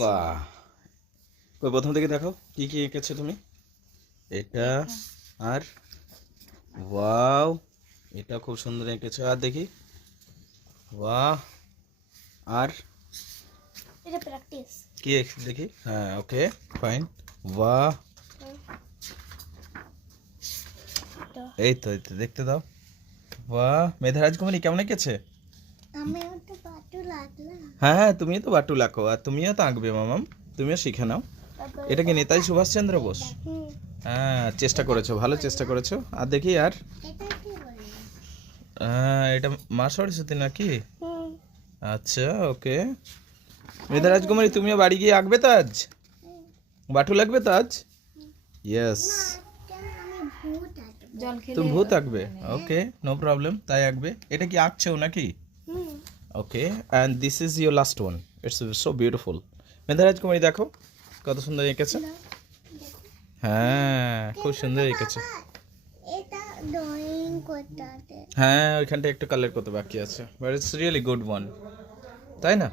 বাহ, কই প্রথম থেকে দেখো কি কি এঁকেছো তুমি। এটা আর ওয়াও, এটা খুব সুন্দর এঁকেছো। আর দেখি, বাহ। আর এটা প্র্যাকটিস। কি দেখি, হ্যাঁ ওকে ফাইন। বাহ, এই তো দেখতে দাও। বাহ, মেধা রাজকুমারী কেমন এঁকেছে? আমি তো বাটু লাগলাম। হ্যাঁ হ্যাঁ, তুমিও তো বাটুল আঁকো, আর তুমিও তো আঁকবে মামাম, তুমিও শিখে নাও। এটা কি নেতাজি সুভাষচন্দ্র বোস? হ্যাঁ, চেষ্টা করেছো, ভালো চেষ্টা করেছো। আর দেখি, আর এটা কি বলে? এটা মা সরস্বতী নাকি? আচ্ছা ওকে। মেধা রাজকুমারী তুমিও বাড়ি গিয়ে আঁকবে তো আজ? বাটু লাগবে তো আজ? ইয়েস, আমি ভূত আঁকবো। তুমি ভূত আঁকবে? ওকে, নো প্রবলেম, তাই আঁকবে। এটা কি আঁকছো নাকি? Okay, and this is your last one. It's so beautiful. Medha রাজকুমারী দেখো কত সুন্দর এঁকেছে। হ্যাঁ, খুব সুন্দর এঁকেছে। এটা ড্রয়িং করতে হবে। হ্যাঁ, ওইখানটা একটু কালার করতে বাকি আছে, but it's really good one, তাই না?